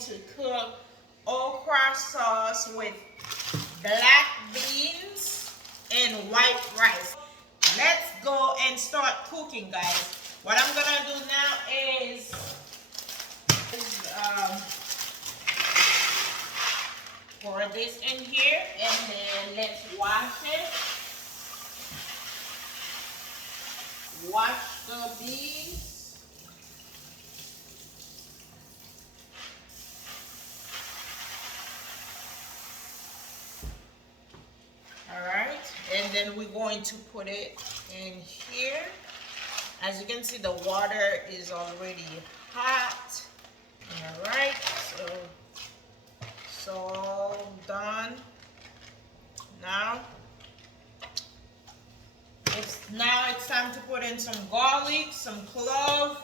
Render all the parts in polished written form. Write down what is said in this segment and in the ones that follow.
to cook okra sauce with black beans and white rice. Let's go and start cooking, guys. What I'm gonna do now is pour this in here, and then let's wash it. Wash the beans. All right, and then we're going to put it in here. As you can see, the water is already hot. All right, so all done. Now it's time to put in some garlic, some clove,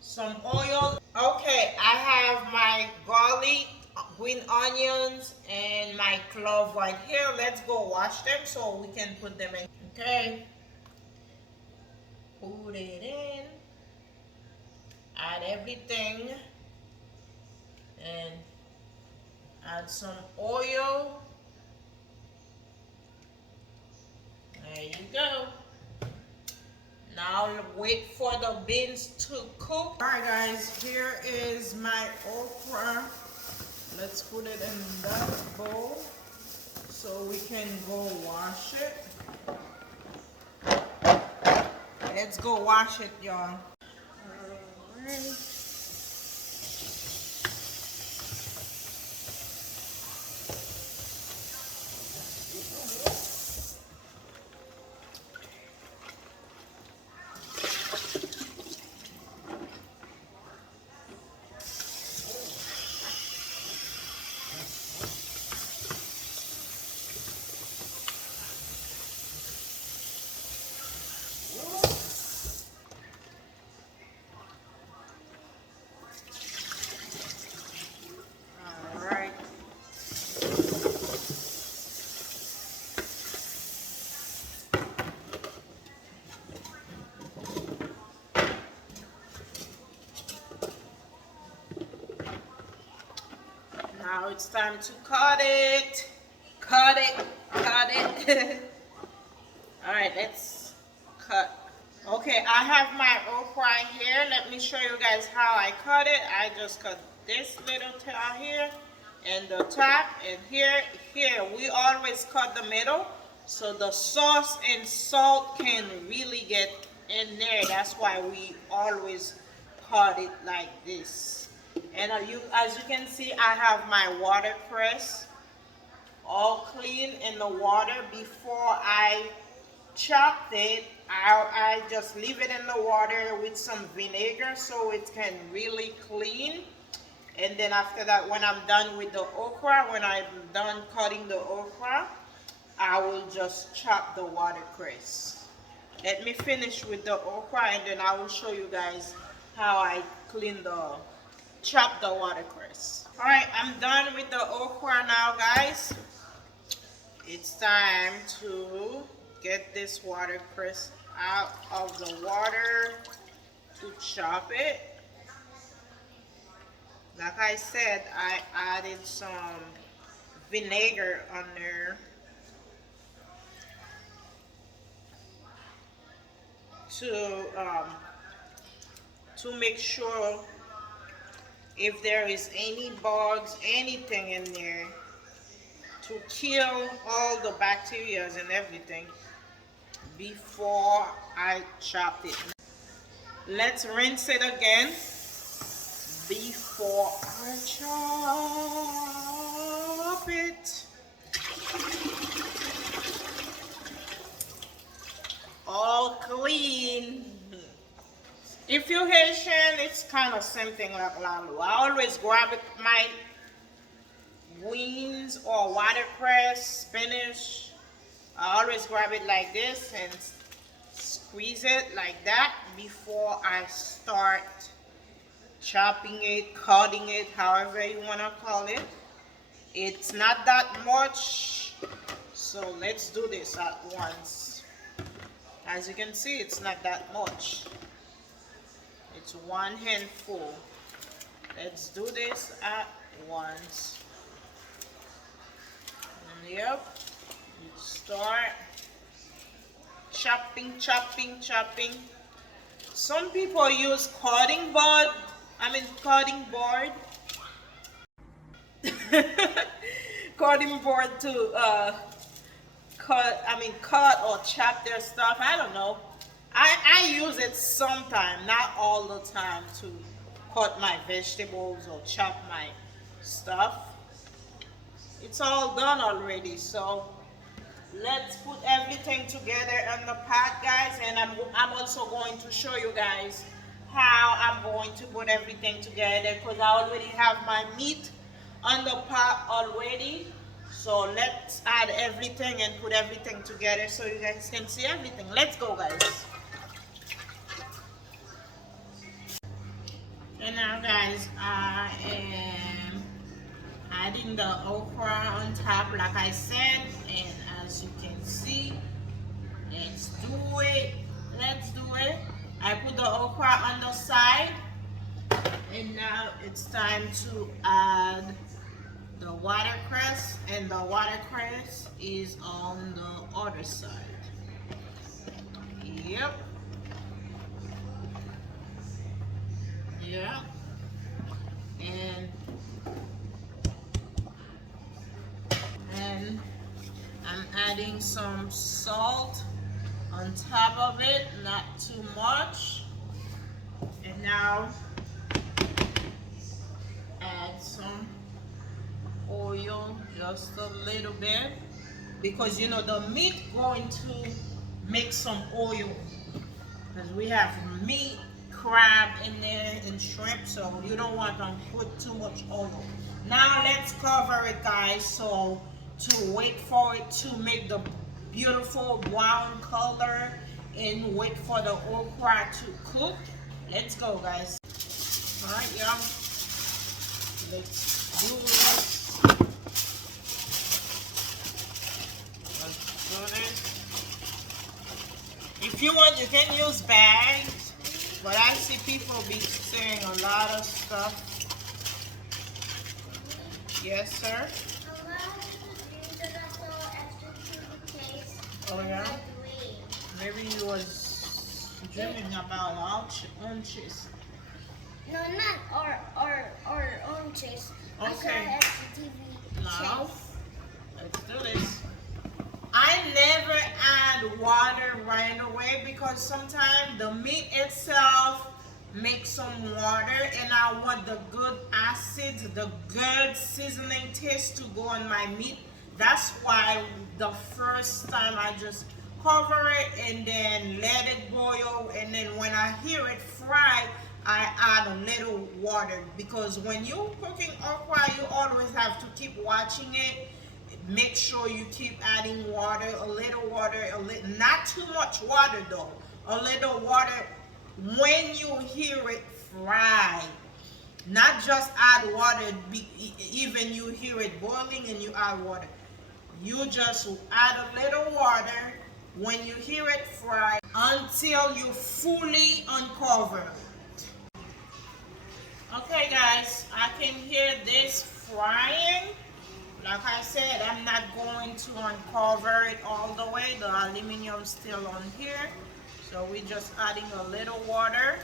some oil. Okay, I have my garlic, green onions, and my clove right here. Let's go wash them so we can put them in. Okay, put it in, add everything, and add some oil. There you go. Now wait for the beans to cook. Alright guys, here is my okra. Let's put it in that bowl so we can go wash it. Let's go wash it, y'all. Alright. Now it's time to cut it. Cut it. Cut it. Alright, let's cut. Okay, I have my okra here. Let me show you guys how I cut it. I just cut this little tail here and the top, and here. We always cut the middle so the sauce and salt can really get in there. That's why we always cut it like this. And as you can see, I have my watercress all clean in the water. Before I chopped it, I just leave it in the water with some vinegar so it can really clean. And then after that, when I'm done with the okra, when I'm done cutting the okra, I will just chop the watercress. Let me finish with the okra, and then I will show you guys how I chop the watercress. All right, I'm done with the okra now, guys. It's time to get this watercress out of the water to chop it. Like I said, I added some vinegar on there to make sure if there is any bugs, anything in there, to kill all the bacteria and everything before I chop it. Let's rinse it again before I chop it. All clean. If you're Haitian, it's kind of same thing like Lalu. I always grab my greens or watercress, spinach. I always grab it like this and squeeze it like that before I start chopping it, cutting it, however you want to call it. It's not that much, so let's do this at once. As you can see, it's not that much. It's one handful. Let's do this at once. Yep. Start chopping, chopping, chopping. Some people use cutting board, cutting board to cut or chop their stuff. I don't know. I use it sometime, not all the time, to cut my vegetables or chop my stuff. It's all done already, so let's put everything together in the pot, guys, and I'm also going to show you guys how I'm going to put everything together, because I already have my meat on the pot already. So let's add everything and put everything together so you guys can see everything. Let's go, guys. And now, guys, I am adding the okra on top like I said, and as you can see, let's do it. I put the okra on the side, and now it's time to add the watercress, and the watercress is on the other side. Yep. Yeah. And I'm adding some salt on top of it, not too much. And now add some oil, just a little bit, because you know the meat going to make some oil, because we have meat, crab in there, and shrimp, so you don't want to put too much oil. Now let's cover it, guys, so to wait for it to make the beautiful brown color and wait for the okra to cook. Let's go, guys. All right, y'all. Let's do this. Let's do this. If you want, you can use bags, but I see people be stirring a lot of stuff. Yes, sir. Oh yeah. Maybe you was dreaming about oranges. No, not or oranges. Okay. Now, Chase. let's do this. I never add water right away because sometimes the meat itself makes some water, and I want the good acids, the good seasoning taste to go on my meat. That's why the first time I just cover it and then let it boil, and then when I hear it fry, I add a little water, because when you're cooking okra, you always have to keep watching it. Make sure you keep adding water, a little water, not too much water though, a little water when you hear it fry. Not just add water, even you hear it boiling and you add water. You just add a little water when you hear it fry until you fully uncover it. Okay, guys, I can hear this frying. Like I said, I'm not going to uncover it all the way. The aluminum's still on here. So we're just adding a little water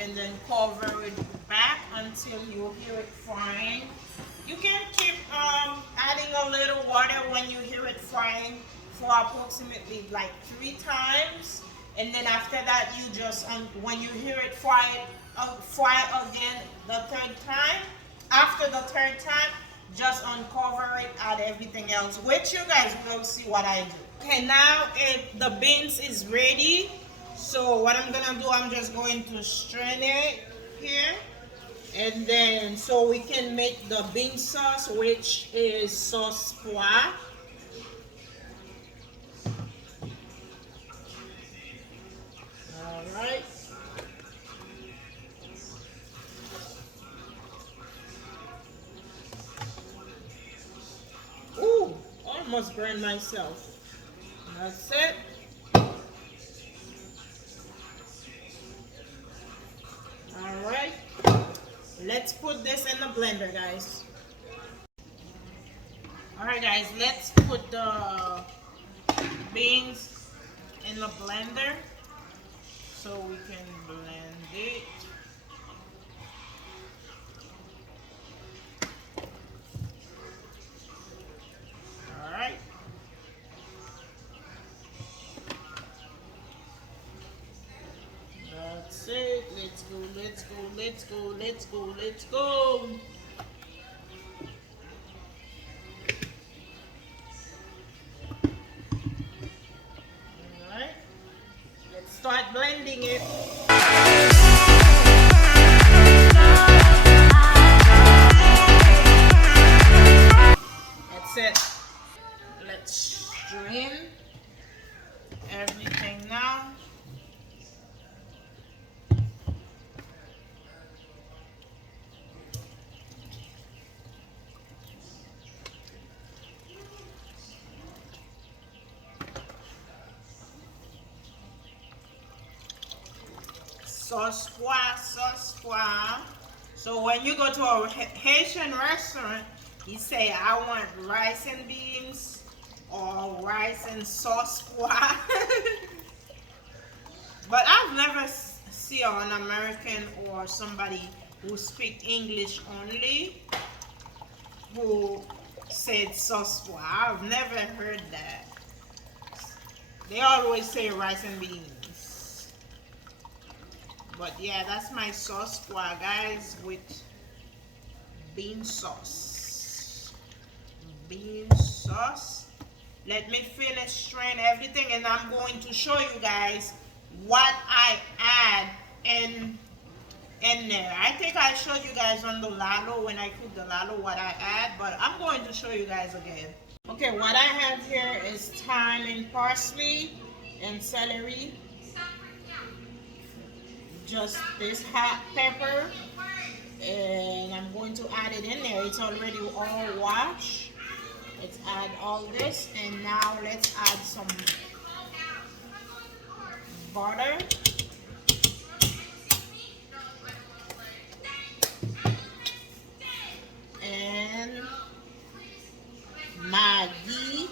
and then cover it back until you hear it frying. You can keep adding a little water when you hear it frying for approximately like 3 times. And then after that, you just, when you hear it fry again the 3rd time. After the 3rd time, just uncover it, add everything else, which you guys will see what I do. Okay, now the beans is ready. So what I'm gonna do, I'm just going to strain it here, and then so we can make the bean sauce, which is sauce pois. All right. Ooh, almost burned myself. That's it. All right. let's put this in the blender, guys. All right, guys, let's put the beans in the blender so we can blend it. All right. That's it. Let's go, let's go, let's go, let's go, let's go. All right. Let's start blending it. That's it. Let's strain everything now. Sauce pois. So when you go to a Haitian restaurant, you say, I want rice and beans or rice and sauce pois. But I've never seen an American or somebody who speak English only who said sauce pois. I've never heard that. They always say rice and beans. But yeah, that's my sauce pois, guys, with bean sauce. Bean sauce. Let me finish strain everything and I'm going to show you guys what I add in there. I think I showed you guys on the lalo when I cook the lalo what I add, but I'm going to show you guys again. Okay, what I have here is thyme and parsley and celery. Just this hot pepper, and I'm going to add it in there. It's already all washed. Let's add all this, and now let's add some butter. And Maggi.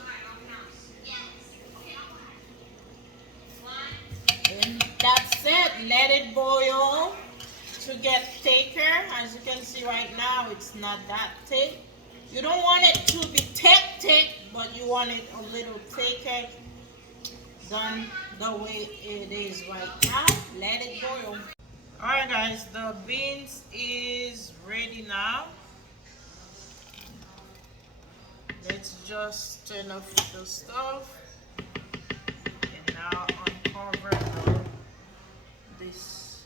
And that's it. Let it boil to get thicker. As you can see right now, it's not that thick. You don't want it to be thick, but you want it a little thicker than the way it is right now. Let it boil. Alright guys, the beans is ready now. Let's just turn off the stove. And now uncover this.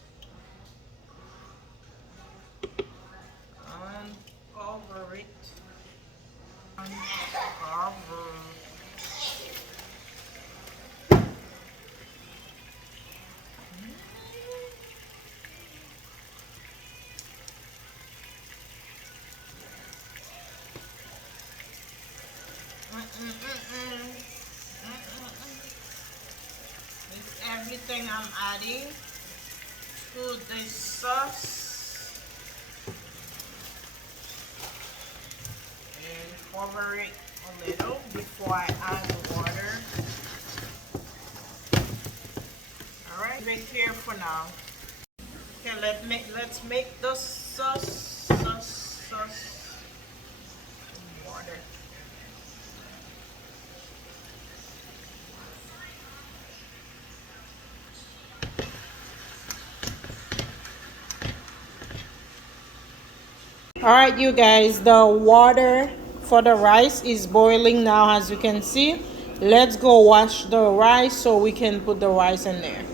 Uncover it. Uncover. It's everything I'm adding to this sauce and cover it a little before I add the water. Alright, right here for now. Okay, let's make the sauce water. Alright you guys, the water for the rice is boiling now, as you can see. Let's go wash the rice so we can put the rice in there.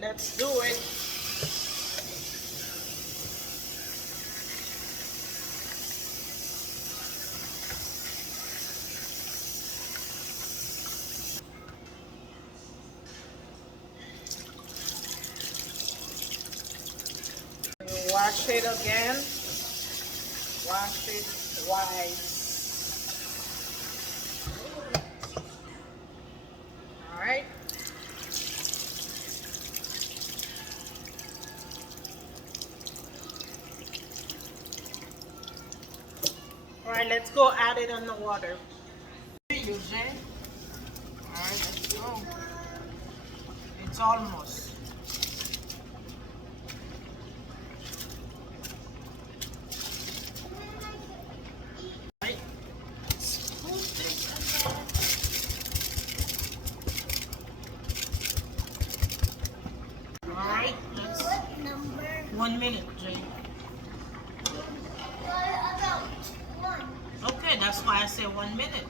Let's do it. Wash it again. Wash it twice. Alright. right, let's go add it on the water. Use it. All right, let's go. It's almost. Right. Let's put this in there. All right, let's. What number? 1 minute, Jay. What about one? Okay, that's why I say 1 minute.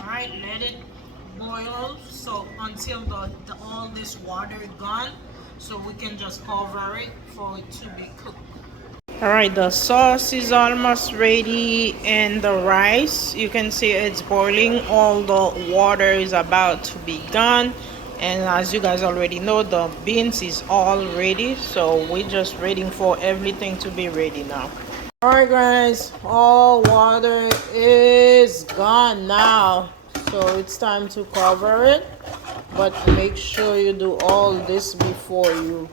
Alright, let it boil so until all this water is gone, so we can just cover it for it to be cooked. Alright, the sauce is almost ready and the rice, you can see it's boiling. All the water is about to be gone. And as you guys already know, the beans is all ready. So we're just waiting for everything to be ready now. Alright guys, all water is gone now. So it's time to cover it. But make sure you do all this before you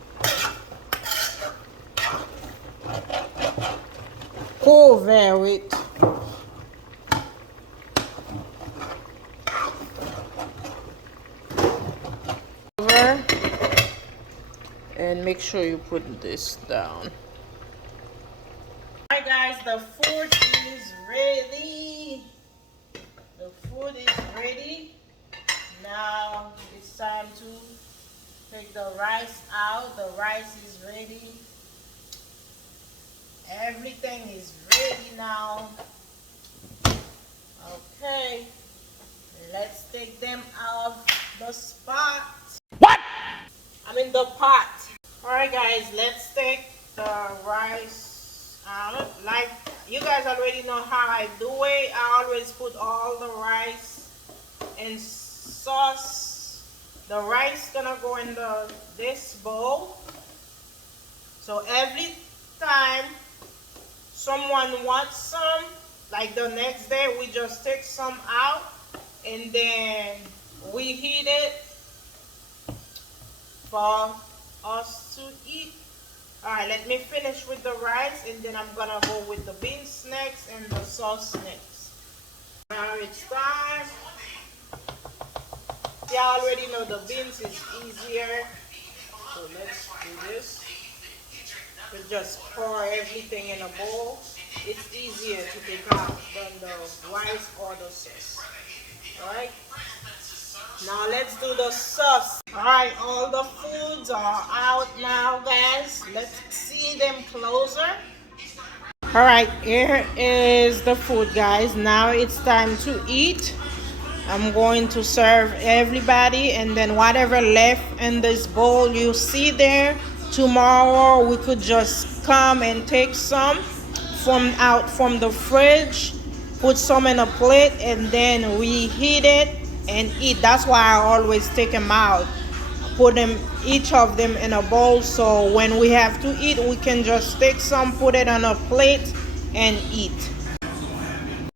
cover it. Cover. And make sure you put this down. Alright guys, the food is ready. The food is ready. Now it's time to take the rice out. The rice is ready. Everything is ready now. Okay, let's take them out of the spot. What? I mean the pot. Alright guys, let's take the rice out. Like you guys already know how I do it. I always put all the rice and sauce. The rice gonna go in this bowl. So every time someone wants some, like the next day, we just take some out and then we heat it for us to eat. Alright, let me finish with the rice and then I'm gonna go with the beans next and the sauce next. Now it's time. You already know the beans is easier. So let's do this. We just pour everything in a bowl. It's easier to take out than the rice or the sauce. Alright? Now let's do the sauce. Alright, all the foods are out now, guys. Let's see them closer. Alright, here is the food, guys. Now it's time to eat. I'm going to serve everybody, and then whatever left in this bowl you see there, tomorrow we could just come and take some out from the fridge, put some in a plate, and then we heat it and eat. That's why I always take them out, put them, each of them in a bowl, so when we have to eat we can just take some, put it on a plate and eat.